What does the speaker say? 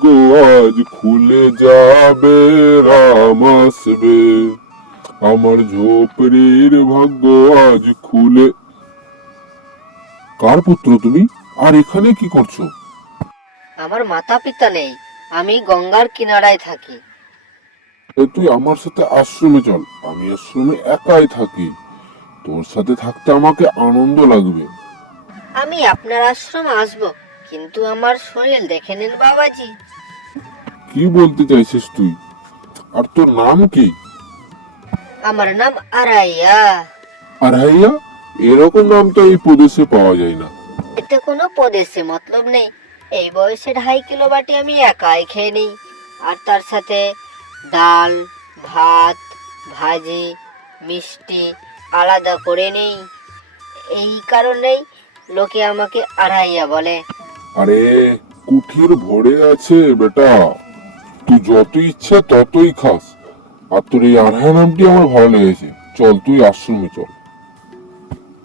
ভাগ্য আজ খুলে যাবে, রাম আসবে। আমার ঝোপড়ির ভাগ্য আজ খুলে। কার পুত্র তুমি? আর এখানে কি করছো? আমার মাতা পিতা নেই, আমি গঙ্গার কিনারায় থাকি। তুই আমার সাথে আশ্রমে চল, আমি আশ্রমে একাই থাকি। তোর সাথে থাকতে আমাকে আনন্দ লাগবে। আমি আপনার আশ্রমে আসবো, কিন্তু আমার শরীর দেখে নিন বাবাজি। কি বলতে চাইছিস তুই? আর তোর নাম কি? আমার নাম আরাইয়া। আর হাইয়া? এরকম নাম তো এই প্রদেশে পাওয়া যায় না। এতে কোনো প্রদেশে মতলব নেই। এই বয়সে 2.5 কিলো বাটি আমি একাই খেয়ে নিই, আর তার সাথে ডাল, ভাত, ভাজি, মিষ্টি আলাদা করে নেই। এই কারণেই লোকে আমাকে আড়াইয়া বলে। আরে, কুঠির ভরে আছে বেটা, তুই যত ইচ্ছা ততই খাস। আর তোর এই আরহা নামটি আমার ভালো লেগেছে। চল তুই আশ্রমে চল।